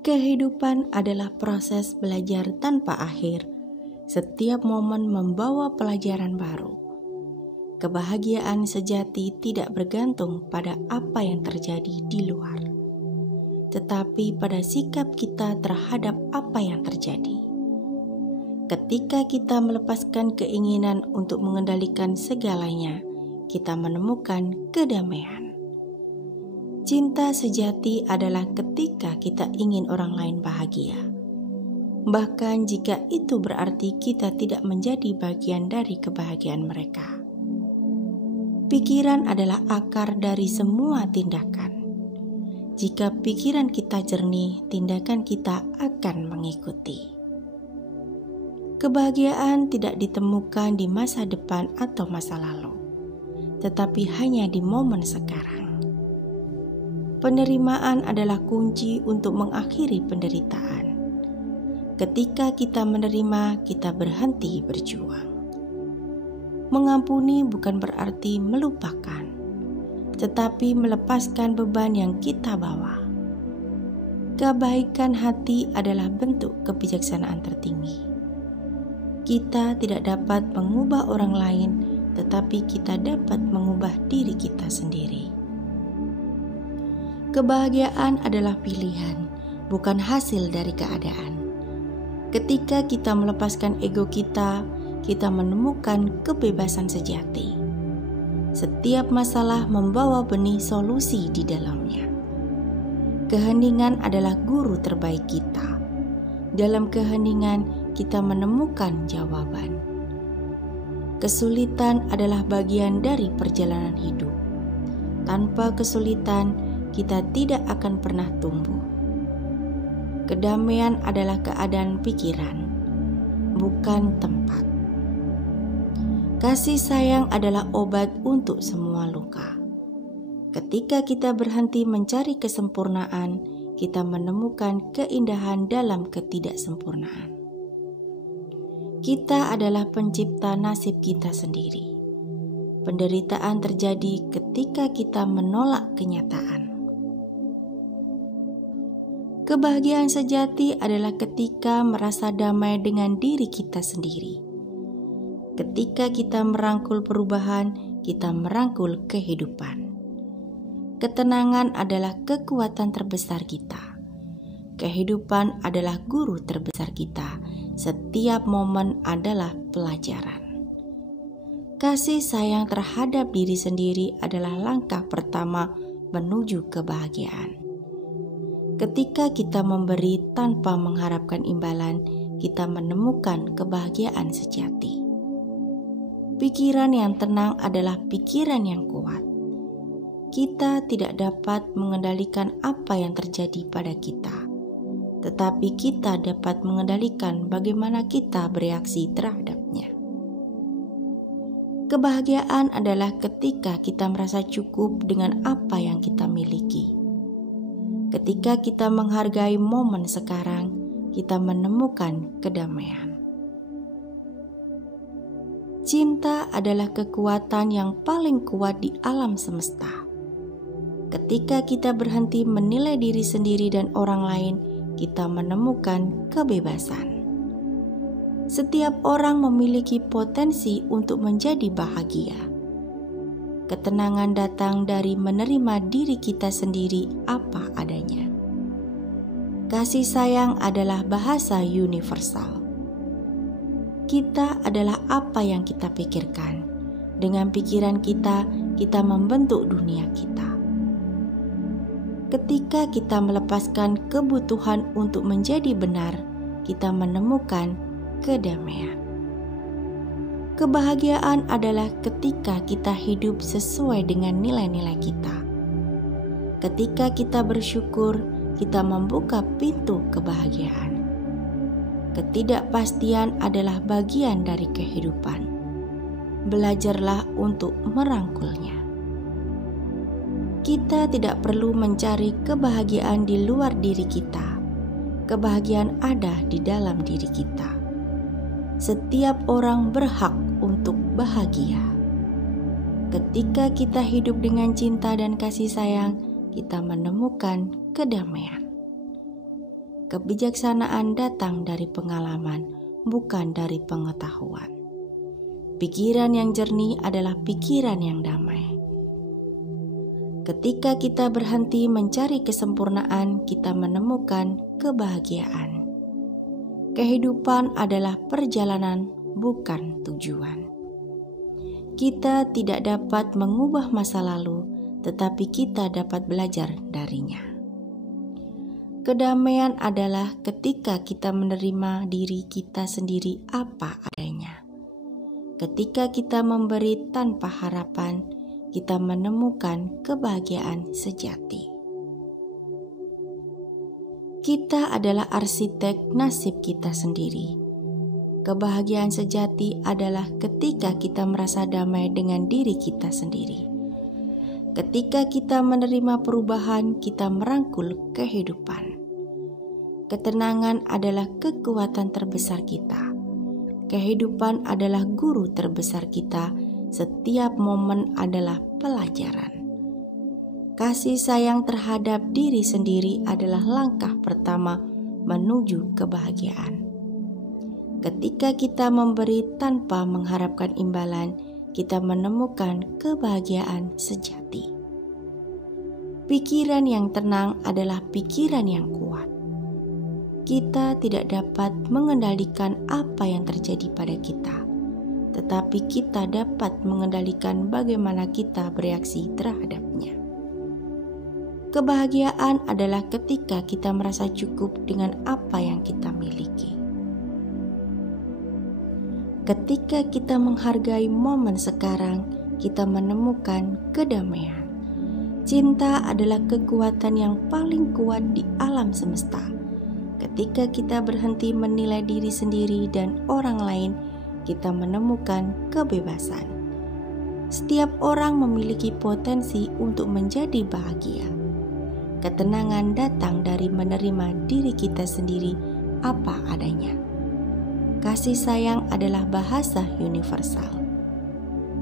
Kehidupan adalah proses belajar tanpa akhir. Setiap momen membawa pelajaran baru. Kebahagiaan sejati tidak bergantung pada apa yang terjadi di luar, tetapi pada sikap kita terhadap apa yang terjadi. Ketika kita melepaskan keinginan untuk mengendalikan segalanya, kita menemukan kedamaian. Cinta sejati adalah ketika kita ingin orang lain bahagia, bahkan jika itu berarti kita tidak menjadi bagian dari kebahagiaan mereka. Pikiran adalah akar dari semua tindakan. Jika pikiran kita jernih, tindakan kita akan mengikuti. Kebahagiaan tidak ditemukan di masa depan atau masa lalu, tetapi hanya di momen sekarang. Penerimaan adalah kunci untuk mengakhiri penderitaan. Ketika kita menerima, kita berhenti berjuang. Mengampuni bukan berarti melupakan, tetapi melepaskan beban yang kita bawa. Kebaikan hati adalah bentuk kebijaksanaan tertinggi. Kita tidak dapat mengubah orang lain, tetapi kita dapat mengubah diri kita sendiri. Kebahagiaan adalah pilihan, bukan hasil dari keadaan. Ketika kita melepaskan ego kita menemukan kebebasan sejati. Setiap masalah membawa benih solusi di dalamnya. Keheningan adalah guru terbaik kita. Dalam keheningan kita menemukan jawaban. Kesulitan adalah bagian dari perjalanan hidup. Tanpa kesulitan, kita tidak akan pernah tumbuh. Kedamaian adalah keadaan pikiran, bukan tempat. Kasih sayang adalah obat untuk semua luka. Ketika kita berhenti mencari kesempurnaan, kita menemukan keindahan dalam ketidaksempurnaan. Kita adalah pencipta nasib kita sendiri. Penderitaan terjadi ketika kita menolak kenyataan. Kebahagiaan sejati adalah ketika merasa damai dengan diri kita sendiri. Ketika kita merangkul perubahan, kita merangkul kehidupan. Ketenangan adalah kekuatan terbesar kita. Kehidupan adalah guru terbesar kita. Setiap momen adalah pelajaran. Kasih sayang terhadap diri sendiri adalah langkah pertama menuju kebahagiaan. Ketika kita memberi tanpa mengharapkan imbalan, kita menemukan kebahagiaan sejati. Pikiran yang tenang adalah pikiran yang kuat. Kita tidak dapat mengendalikan apa yang terjadi pada kita, tetapi kita dapat mengendalikan bagaimana kita bereaksi terhadapnya. Kebahagiaan adalah ketika kita merasa cukup dengan apa yang kita miliki. Ketika kita menghargai momen sekarang, kita menemukan kedamaian. Cinta adalah kekuatan yang paling kuat di alam semesta. Ketika kita berhenti menilai diri sendiri dan orang lain, kita menemukan kebebasan. Setiap orang memiliki potensi untuk menjadi bahagia. Ketenangan datang dari menerima diri kita sendiri apa adanya. Kasih sayang adalah bahasa universal. Kita adalah apa yang kita pikirkan. Dengan pikiran kita, kita membentuk dunia kita. Ketika kita melepaskan kebutuhan untuk menjadi benar, kita menemukan kedamaian. Kebahagiaan adalah ketika kita hidup sesuai dengan nilai-nilai kita. Ketika kita bersyukur, kita membuka pintu kebahagiaan. Ketidakpastian adalah bagian dari kehidupan. Belajarlah untuk merangkulnya. Kita tidak perlu mencari kebahagiaan di luar diri kita. Kebahagiaan ada di dalam diri kita. Setiap orang berhak untuk bahagia. Ketika kita hidup dengan cinta dan kasih sayang, kita menemukan kedamaian. Kebijaksanaan datang dari pengalaman, bukan dari pengetahuan. Pikiran yang jernih adalah pikiran yang damai. Ketika kita berhenti mencari kesempurnaan, kita menemukan kebahagiaan. Kehidupan adalah perjalanan, bukan tujuan. Kita tidak dapat mengubah masa lalu, tetapi kita dapat belajar darinya. Kedamaian adalah ketika kita menerima diri kita sendiri apa adanya. Ketika kita memberi tanpa harapan, kita menemukan kebahagiaan sejati. Kita adalah arsitek nasib kita sendiri. Kebahagiaan sejati adalah ketika kita merasa damai dengan diri kita sendiri. Ketika kita menerima perubahan, kita merangkul kehidupan. Ketenangan adalah kekuatan terbesar kita. Kehidupan adalah guru terbesar kita. Setiap momen adalah pelajaran. Kasih sayang terhadap diri sendiri adalah langkah pertama menuju kebahagiaan. Ketika kita memberi tanpa mengharapkan imbalan, kita menemukan kebahagiaan sejati. Pikiran yang tenang adalah pikiran yang kuat. Kita tidak dapat mengendalikan apa yang terjadi pada kita, tetapi kita dapat mengendalikan bagaimana kita bereaksi terhadapnya. Kebahagiaan adalah ketika kita merasa cukup dengan apa yang kita miliki. Ketika kita menghargai momen sekarang, kita menemukan kedamaian. Cinta adalah kekuatan yang paling kuat di alam semesta. Ketika kita berhenti menilai diri sendiri dan orang lain, kita menemukan kebebasan. Setiap orang memiliki potensi untuk menjadi bahagia. Ketenangan datang dari menerima diri kita sendiri apa adanya. Kasih sayang adalah bahasa universal.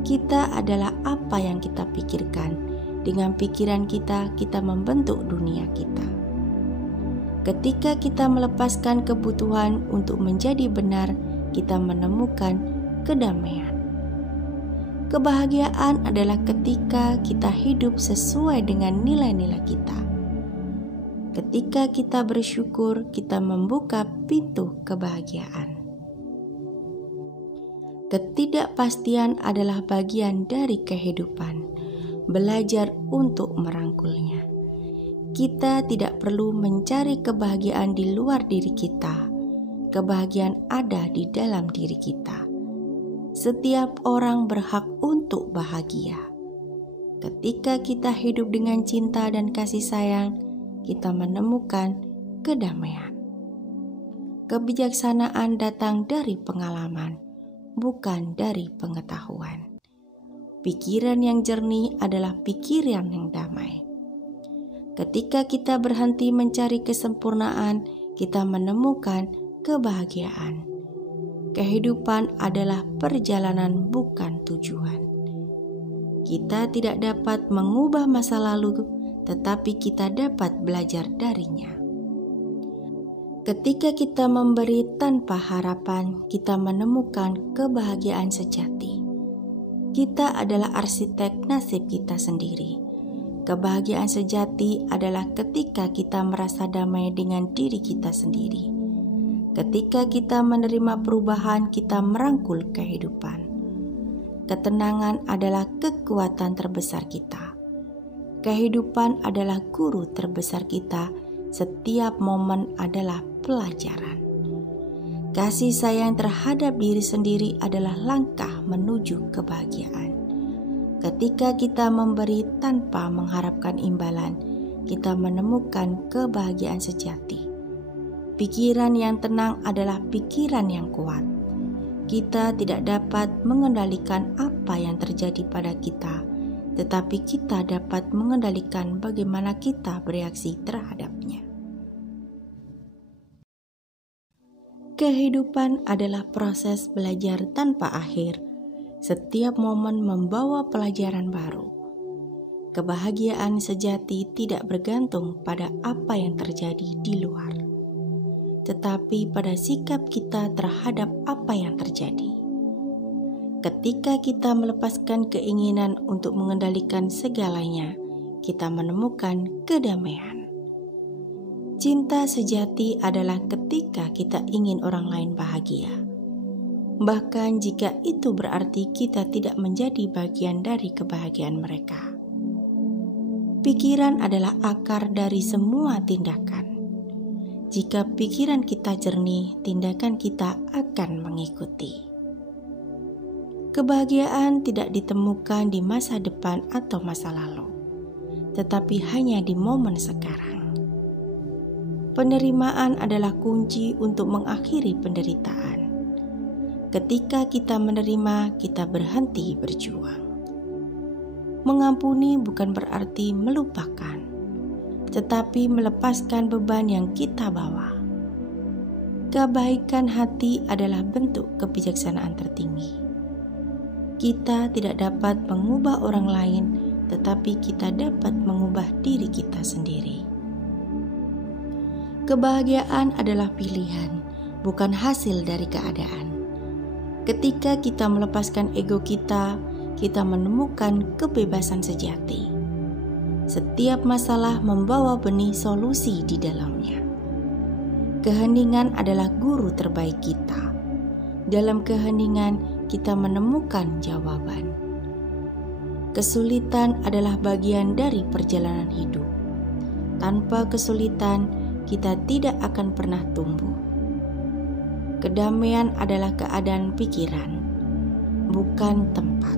Kita adalah apa yang kita pikirkan. Dengan pikiran kita, kita membentuk dunia kita. Ketika kita melepaskan kebutuhan untuk menjadi benar, kita menemukan kedamaian. Kebahagiaan adalah ketika kita hidup sesuai dengan nilai-nilai kita. Ketika kita bersyukur, kita membuka pintu kebahagiaan. Ketidakpastian adalah bagian dari kehidupan. Belajar untuk merangkulnya. Kita tidak perlu mencari kebahagiaan di luar diri kita. Kebahagiaan ada di dalam diri kita. Setiap orang berhak untuk bahagia. Ketika kita hidup dengan cinta dan kasih sayang, kita menemukan kedamaian. Kebijaksanaan datang dari pengalaman, bukan dari pengetahuan. Pikiran yang jernih adalah pikiran yang damai. Ketika kita berhenti mencari kesempurnaan, kita menemukan kebahagiaan. Kehidupan adalah perjalanan, bukan tujuan. Kita tidak dapat mengubah masa lalu, tetapi kita dapat belajar darinya. Ketika kita memberi tanpa harapan, kita menemukan kebahagiaan sejati. Kita adalah arsitek nasib kita sendiri. Kebahagiaan sejati adalah ketika kita merasa damai dengan diri kita sendiri. Ketika kita menerima perubahan, kita merangkul kehidupan. Ketenangan adalah kekuatan terbesar kita. Kehidupan adalah guru terbesar kita. Setiap momen adalah pelajaran. Kasih sayang terhadap diri sendiri adalah langkah menuju kebahagiaan. Ketika kita memberi tanpa mengharapkan imbalan, kita menemukan kebahagiaan sejati. Pikiran yang tenang adalah pikiran yang kuat. Kita tidak dapat mengendalikan apa yang terjadi pada kita, tetapi kita dapat mengendalikan bagaimana kita bereaksi terhadapnya. Kehidupan adalah proses belajar tanpa akhir. Setiap momen membawa pelajaran baru. Kebahagiaan sejati tidak bergantung pada apa yang terjadi di luar. tetapi pada sikap kita terhadap apa yang terjadi. Ketika kita melepaskan keinginan untuk mengendalikan segalanya, kita menemukan kedamaian. Cinta sejati adalah ketika kita ingin orang lain bahagia, bahkan jika itu berarti kita tidak menjadi bagian dari kebahagiaan mereka. Pikiran adalah akar dari semua tindakan. Jika pikiran kita jernih, tindakan kita akan mengikuti. Kebahagiaan tidak ditemukan di masa depan atau masa lalu, tetapi hanya di momen sekarang. Penerimaan adalah kunci untuk mengakhiri penderitaan. Ketika kita menerima, kita berhenti berjuang. Mengampuni bukan berarti melupakan, tetapi melepaskan beban yang kita bawa. Kebaikan hati adalah bentuk kebijaksanaan tertinggi. Kita tidak dapat mengubah orang lain, tetapi kita dapat mengubah diri kita sendiri. Kebahagiaan adalah pilihan, bukan hasil dari keadaan. Ketika kita melepaskan ego kita menemukan kebebasan sejati. Setiap masalah membawa benih solusi di dalamnya. Keheningan adalah guru terbaik kita. Dalam keheningan, kita menemukan jawaban. Kesulitan adalah bagian dari perjalanan hidup. Tanpa kesulitan, kita tidak akan pernah tumbuh. Kedamaian adalah keadaan pikiran, bukan tempat.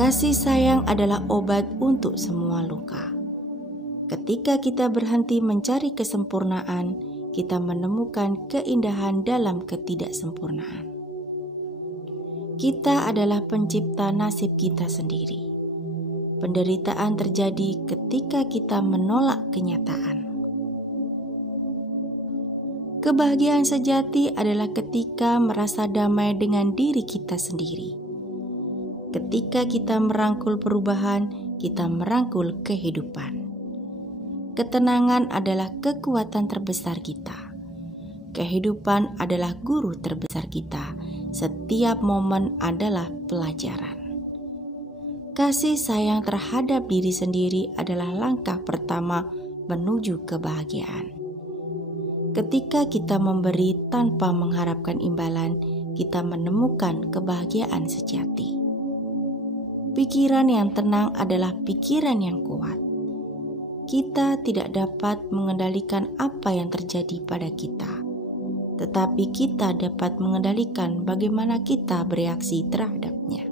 Kasih sayang adalah obat untuk semua luka. Ketika kita berhenti mencari kesempurnaan, kita menemukan keindahan dalam ketidaksempurnaan. Kita adalah pencipta nasib kita sendiri. Penderitaan terjadi ketika kita menolak kenyataan. Kebahagiaan sejati adalah ketika merasa damai dengan diri kita sendiri. Ketika kita merangkul perubahan, kita merangkul kehidupan. Ketenangan adalah kekuatan terbesar kita. Kehidupan adalah guru terbesar kita. Setiap momen adalah pelajaran. Kasih sayang terhadap diri sendiri adalah langkah pertama menuju kebahagiaan. Ketika kita memberi tanpa mengharapkan imbalan, kita menemukan kebahagiaan sejati. Pikiran yang tenang adalah pikiran yang kuat. Kita tidak dapat mengendalikan apa yang terjadi pada kita, tetapi kita dapat mengendalikan bagaimana kita bereaksi terhadapnya.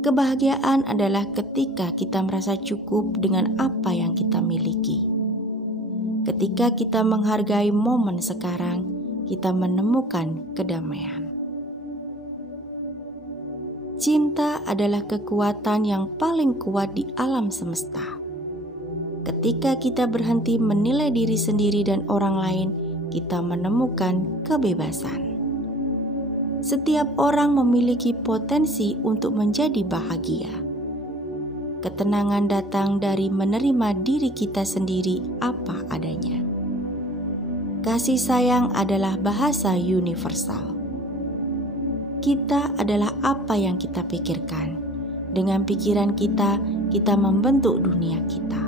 Kebahagiaan adalah ketika kita merasa cukup dengan apa yang kita miliki. Ketika kita menghargai momen sekarang, kita menemukan kedamaian. Cinta adalah kekuatan yang paling kuat di alam semesta. Ketika kita berhenti menilai diri sendiri dan orang lain, kita menemukan kebebasan. Setiap orang memiliki potensi untuk menjadi bahagia. Ketenangan datang dari menerima diri kita sendiri apa adanya. Kasih sayang adalah bahasa universal. Kita adalah apa yang kita pikirkan. Dengan pikiran kita, kita membentuk dunia kita.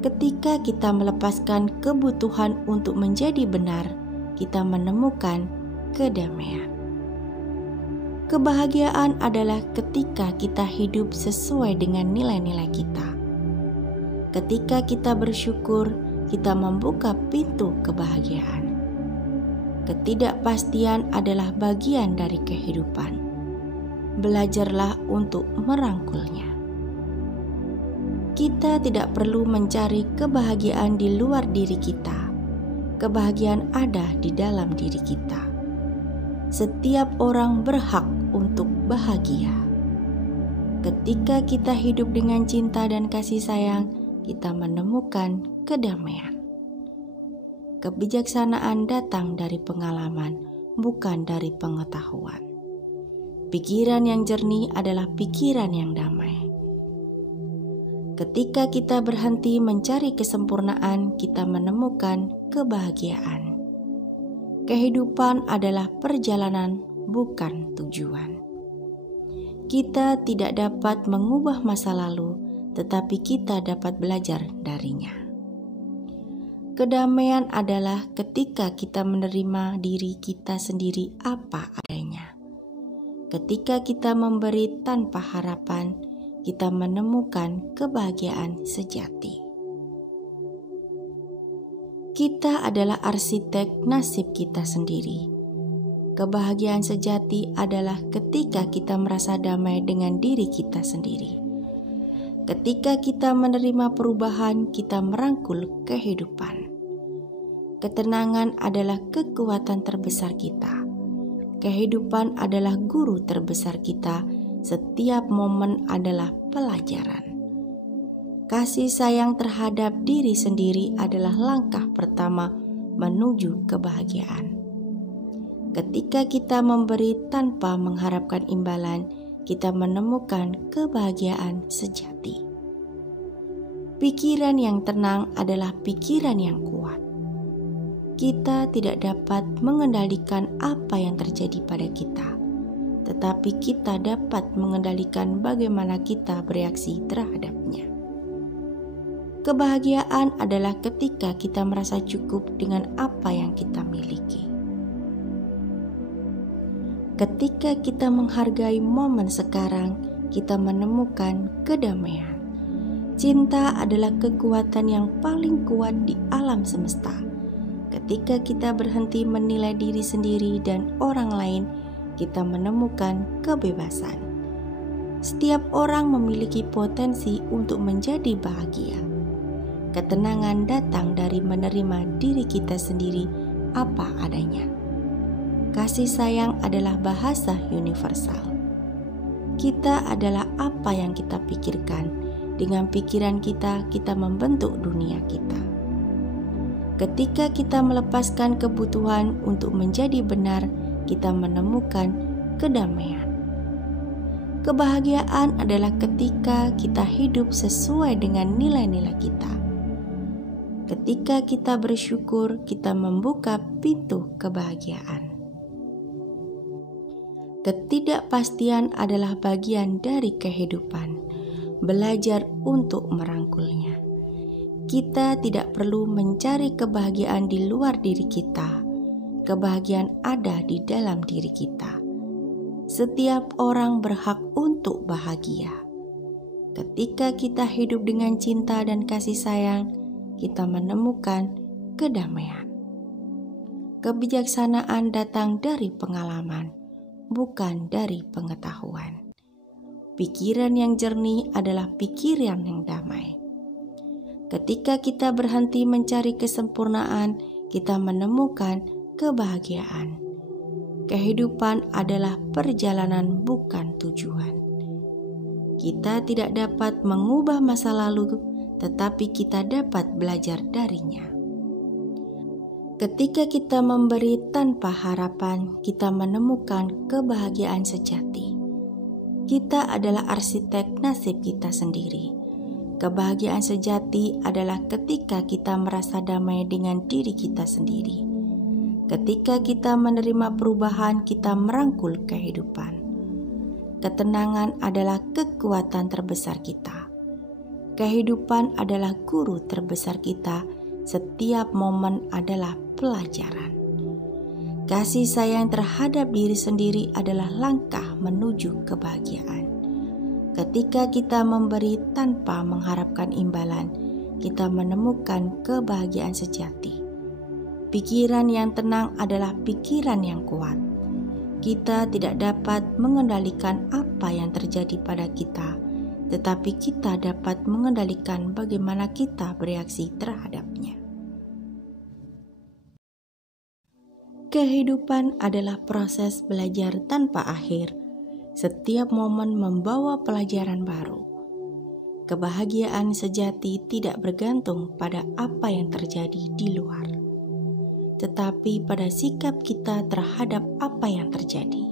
Ketika kita melepaskan kebutuhan untuk menjadi benar, kita menemukan kedamaian. Kebahagiaan adalah ketika kita hidup sesuai dengan nilai-nilai kita. Ketika kita bersyukur, kita membuka pintu kebahagiaan. Ketidakpastian adalah bagian dari kehidupan. Belajarlah untuk merangkulnya. Kita tidak perlu mencari kebahagiaan di luar diri kita. Kebahagiaan ada di dalam diri kita. Setiap orang berhak untuk bahagia. Ketika kita hidup dengan cinta dan kasih sayang, kita menemukan kedamaian. Kebijaksanaan datang dari pengalaman, bukan dari pengetahuan. Pikiran yang jernih adalah pikiran yang damai. Ketika kita berhenti mencari kesempurnaan, kita menemukan kebahagiaan. Kehidupan adalah perjalanan, bukan tujuan. Kita tidak dapat mengubah masa lalu, tetapi kita dapat belajar darinya. Kedamaian adalah ketika kita menerima diri kita sendiri apa adanya. Ketika kita memberi tanpa harapan, kita menemukan kebahagiaan sejati. Kita adalah arsitek nasib kita sendiri. Kebahagiaan sejati adalah ketika kita merasa damai dengan diri kita sendiri. Ketika kita menerima perubahan, kita merangkul kehidupan. Ketenangan adalah kekuatan terbesar kita. Kehidupan adalah guru terbesar kita. Setiap momen adalah pelajaran. Kasih sayang terhadap diri sendiri adalah langkah pertama menuju kebahagiaan. Ketika kita memberi tanpa mengharapkan imbalan, kita menemukan kebahagiaan sejati. Pikiran yang tenang adalah pikiran yang kuat. Kita tidak dapat mengendalikan apa yang terjadi pada kita, tetapi kita dapat mengendalikan bagaimana kita bereaksi terhadapnya. Kebahagiaan adalah ketika kita merasa cukup dengan apa yang kita miliki. Ketika kita menghargai momen sekarang, kita menemukan kedamaian. Cinta adalah kekuatan yang paling kuat di alam semesta. Ketika kita berhenti menilai diri sendiri dan orang lain, kita menemukan kebebasan. Setiap orang memiliki potensi untuk menjadi bahagia. Ketenangan datang dari menerima diri kita sendiri apa adanya. Kasih sayang adalah bahasa universal. Kita adalah apa yang kita pikirkan. Dengan pikiran kita, kita membentuk dunia kita. Ketika kita melepaskan kebutuhan untuk menjadi benar, kita menemukan kedamaian. Kebahagiaan adalah ketika kita hidup sesuai dengan nilai-nilai kita. Ketika kita bersyukur, kita membuka pintu kebahagiaan. Ketidakpastian adalah bagian dari kehidupan. Belajar untuk merangkulnya. Kita tidak perlu mencari kebahagiaan di luar diri kita. Kebahagiaan ada di dalam diri kita. Setiap orang berhak untuk bahagia. Ketika kita hidup dengan cinta dan kasih sayang, kita menemukan kedamaian. Kebijaksanaan datang dari pengalaman, bukan dari pengetahuan. Pikiran yang jernih adalah pikiran yang damai. Ketika kita berhenti mencari kesempurnaan, kita menemukan kebahagiaan. Kehidupan adalah perjalanan, bukan tujuan. Kita tidak dapat mengubah masa lalu, tetapi kita dapat belajar darinya. Ketika kita memberi tanpa harapan, kita menemukan kebahagiaan sejati. Kita adalah arsitek nasib kita sendiri. Kebahagiaan sejati adalah ketika kita merasa damai dengan diri kita sendiri. Ketika kita menerima perubahan, kita merangkul kehidupan. Ketenangan adalah kekuatan terbesar kita. Kehidupan adalah guru terbesar kita. Setiap momen adalah pelajaran. Kasih sayang terhadap diri sendiri adalah langkah menuju kebahagiaan. Ketika kita memberi tanpa mengharapkan imbalan, kita menemukan kebahagiaan sejati. Pikiran yang tenang adalah pikiran yang kuat. Kita tidak dapat mengendalikan apa yang terjadi pada kita, tetapi kita dapat mengendalikan bagaimana kita bereaksi terhadapnya. Kehidupan adalah proses belajar tanpa akhir. Setiap momen membawa pelajaran baru. Kebahagiaan sejati tidak bergantung pada apa yang terjadi di luar, tetapi pada sikap kita terhadap apa yang terjadi.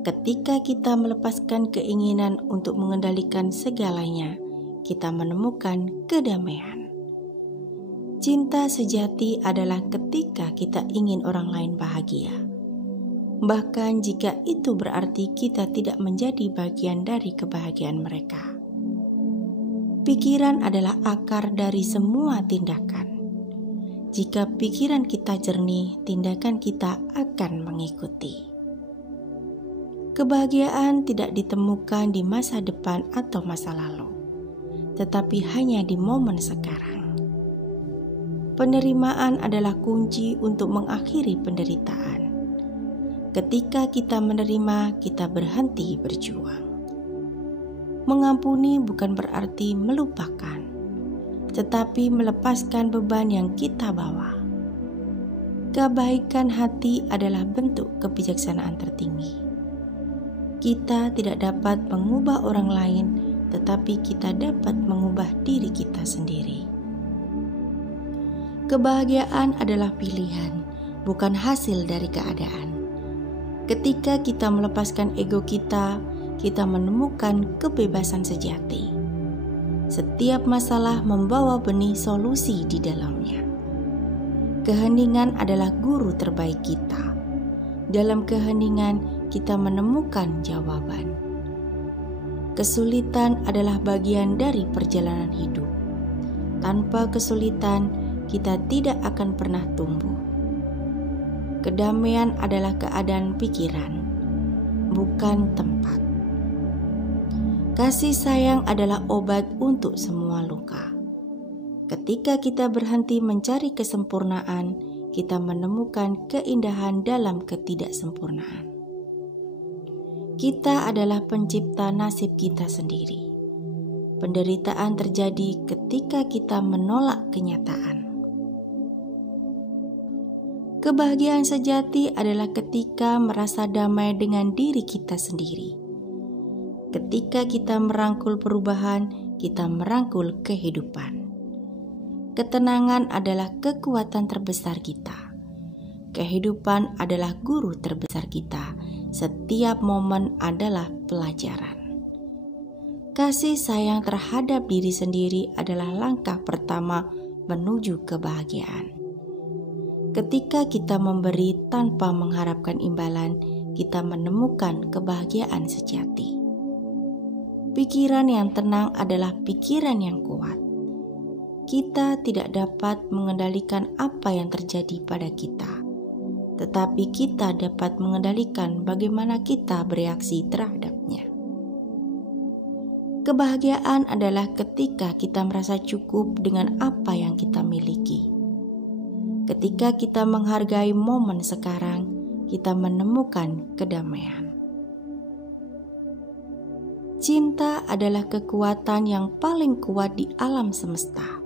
Ketika kita melepaskan keinginan untuk mengendalikan segalanya, kita menemukan kedamaian. Cinta sejati adalah ketika kita ingin orang lain bahagia, bahkan jika itu berarti kita tidak menjadi bagian dari kebahagiaan mereka. Pikiran adalah akar dari semua tindakan. Jika pikiran kita jernih, tindakan kita akan mengikuti. Kebahagiaan tidak ditemukan di masa depan atau masa lalu, tetapi hanya di momen sekarang. Penerimaan adalah kunci untuk mengakhiri penderitaan. Ketika kita menerima, kita berhenti berjuang. Mengampuni bukan berarti melupakan, tetapi melepaskan beban yang kita bawa. Kebaikan hati adalah bentuk kebijaksanaan tertinggi. Kita tidak dapat mengubah orang lain, tetapi kita dapat mengubah diri kita sendiri. Kebahagiaan adalah pilihan, bukan hasil dari keadaan. Ketika kita melepaskan ego kita menemukan kebebasan sejati. Setiap masalah membawa benih solusi di dalamnya. Keheningan adalah guru terbaik kita. Dalam keheningan, kita menemukan jawaban. Kesulitan adalah bagian dari perjalanan hidup. Tanpa kesulitan, kita tidak akan pernah tumbuh. Kedamaian adalah keadaan pikiran, bukan tempat. Kasih sayang adalah obat untuk semua luka. Ketika kita berhenti mencari kesempurnaan, kita menemukan keindahan dalam ketidaksempurnaan. Kita adalah pencipta nasib kita sendiri. Penderitaan terjadi ketika kita menolak kenyataan. Kebahagiaan sejati adalah ketika merasa damai dengan diri kita sendiri. Ketika kita merangkul perubahan, kita merangkul kehidupan. Ketenangan adalah kekuatan terbesar kita. Kehidupan adalah guru terbesar kita. Setiap momen adalah pelajaran. Kasih sayang terhadap diri sendiri adalah langkah pertama menuju kebahagiaan. Ketika kita memberi tanpa mengharapkan imbalan, kita menemukan kebahagiaan sejati. Pikiran yang tenang adalah pikiran yang kuat. Kita tidak dapat mengendalikan apa yang terjadi pada kita, tetapi kita dapat mengendalikan bagaimana kita bereaksi terhadapnya. Kebahagiaan adalah ketika kita merasa cukup dengan apa yang kita miliki. Ketika kita menghargai momen sekarang, kita menemukan kedamaian. Cinta adalah kekuatan yang paling kuat di alam semesta.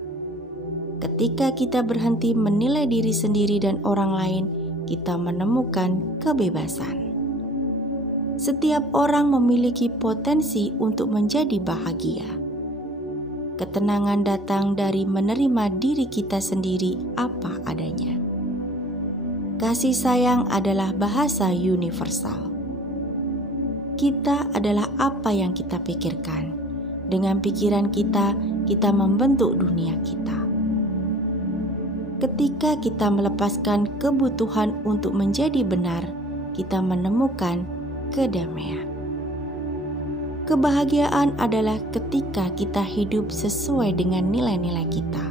Ketika kita berhenti menilai diri sendiri dan orang lain, kita menemukan kebebasan. Setiap orang memiliki potensi untuk menjadi bahagia. Ketenangan datang dari menerima diri kita sendiri apa adanya. Kasih sayang adalah bahasa universal. Kita adalah apa yang kita pikirkan. Dengan pikiran kita, kita membentuk dunia kita. Ketika kita melepaskan kebutuhan untuk menjadi benar, kita menemukan kedamaian. Kebahagiaan adalah ketika kita hidup sesuai dengan nilai-nilai kita.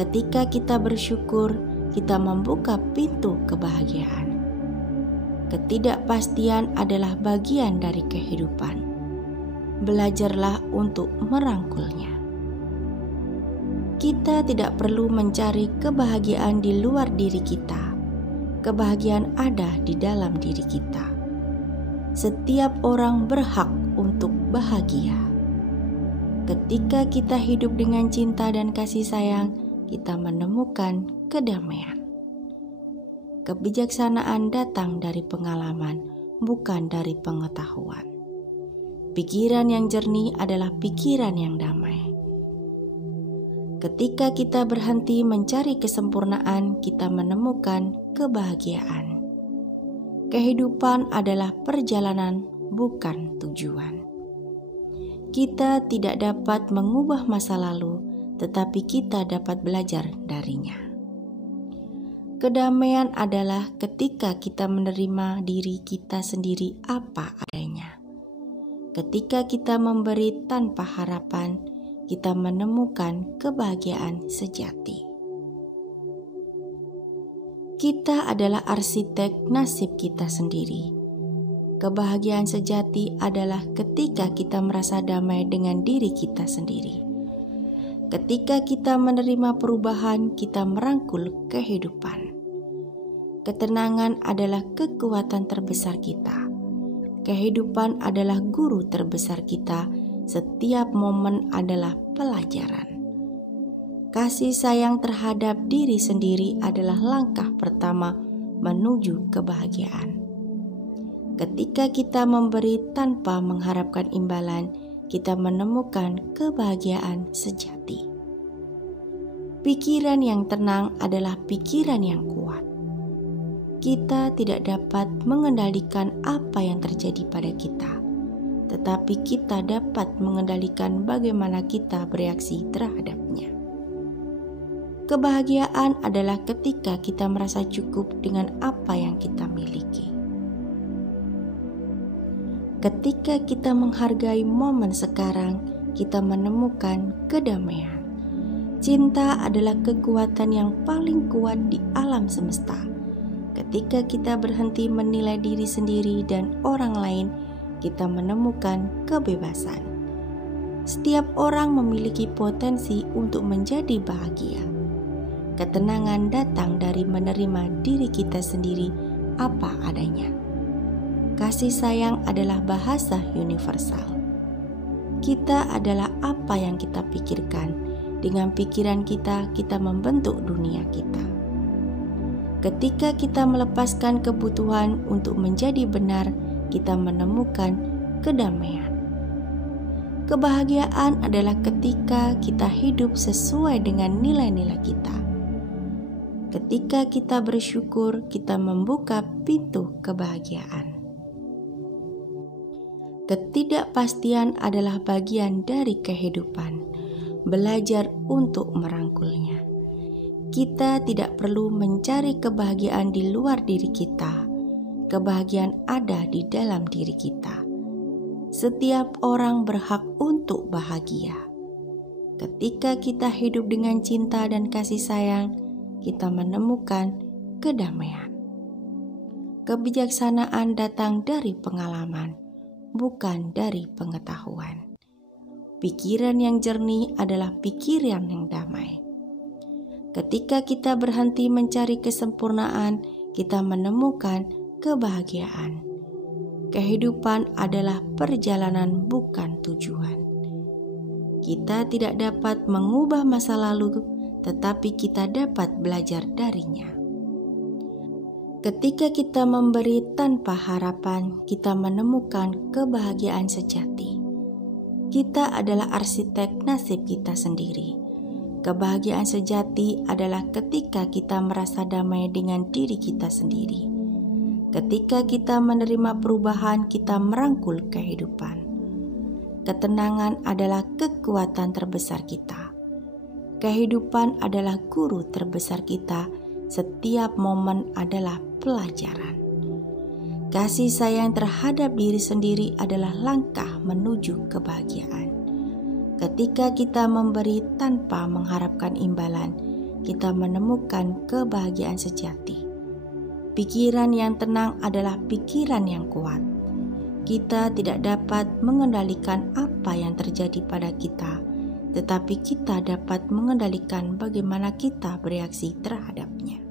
Ketika kita bersyukur, kita membuka pintu kebahagiaan. Ketidakpastian adalah bagian dari kehidupan. Belajarlah untuk merangkulnya. Kita tidak perlu mencari kebahagiaan di luar diri kita. Kebahagiaan ada di dalam diri kita. Setiap orang berhak untuk bahagia. Ketika kita hidup dengan cinta dan kasih sayang, kita menemukan kedamaian. Kebijaksanaan datang dari pengalaman, bukan dari pengetahuan. Pikiran yang jernih adalah pikiran yang damai. Ketika kita berhenti mencari kesempurnaan, kita menemukan kebahagiaan. Kehidupan adalah perjalanan, bukan tujuan. Kita tidak dapat mengubah masa lalu, tetapi kita dapat belajar darinya. Kedamaian adalah ketika kita menerima diri kita sendiri apa adanya. Ketika kita memberi tanpa harapan, kita menemukan kebahagiaan sejati. Kita adalah arsitek nasib kita sendiri. Kebahagiaan sejati adalah ketika kita merasa damai dengan diri kita sendiri. Ketika kita menerima perubahan, kita merangkul kehidupan. Ketenangan adalah kekuatan terbesar kita. Kehidupan adalah guru terbesar kita. Setiap momen adalah pelajaran. Kasih sayang terhadap diri sendiri adalah langkah pertama menuju kebahagiaan. Ketika kita memberi tanpa mengharapkan imbalan, kita menemukan kebahagiaan sejati. Pikiran yang tenang adalah pikiran yang kuat. Kita tidak dapat mengendalikan apa yang terjadi pada kita, tetapi kita dapat mengendalikan bagaimana kita bereaksi terhadapnya. Kebahagiaan adalah ketika kita merasa cukup dengan apa yang kita miliki. Ketika kita menghargai momen sekarang, kita menemukan kedamaian. Cinta adalah kekuatan yang paling kuat di alam semesta. Ketika kita berhenti menilai diri sendiri dan orang lain, kita menemukan kebebasan. Setiap orang memiliki potensi untuk menjadi bahagia. Ketenangan datang dari menerima diri kita sendiri apa adanya. Kasih sayang adalah bahasa universal. Kita adalah apa yang kita pikirkan. Dengan pikiran kita, kita membentuk dunia kita. Ketika kita melepaskan kebutuhan untuk menjadi benar, kita menemukan kedamaian. Kebahagiaan adalah ketika kita hidup sesuai dengan nilai-nilai kita. Ketika kita bersyukur, kita membuka pintu kebahagiaan. Ketidakpastian adalah bagian dari kehidupan. Belajar untuk merangkulnya. Kita tidak perlu mencari kebahagiaan di luar diri kita. Kebahagiaan ada di dalam diri kita. Setiap orang berhak untuk bahagia. Ketika kita hidup dengan cinta dan kasih sayang, kita menemukan kedamaian. Kebijaksanaan datang dari pengalaman, bukan dari pengetahuan. Pikiran yang jernih adalah pikiran yang damai. Ketika kita berhenti mencari kesempurnaan, kita menemukan kebahagiaan. Kehidupan adalah perjalanan, bukan tujuan. Kita tidak dapat mengubah masa lalu, tetapi kita dapat belajar darinya. Ketika kita memberi tanpa harapan, kita menemukan kebahagiaan sejati. Kita adalah arsitek nasib kita sendiri. Kebahagiaan sejati adalah ketika kita merasa damai dengan diri kita sendiri. Ketika kita menerima perubahan, kita merangkul kehidupan. Ketenangan adalah kekuatan terbesar kita. Kehidupan adalah guru terbesar kita. Setiap momen adalah pelajaran. Kasih sayang terhadap diri sendiri adalah langkah menuju kebahagiaan. Ketika kita memberi tanpa mengharapkan imbalan, kita menemukan kebahagiaan sejati. Pikiran yang tenang adalah pikiran yang kuat. Kita tidak dapat mengendalikan apa yang terjadi pada kita, tetapi kita dapat mengendalikan bagaimana kita bereaksi terhadapnya.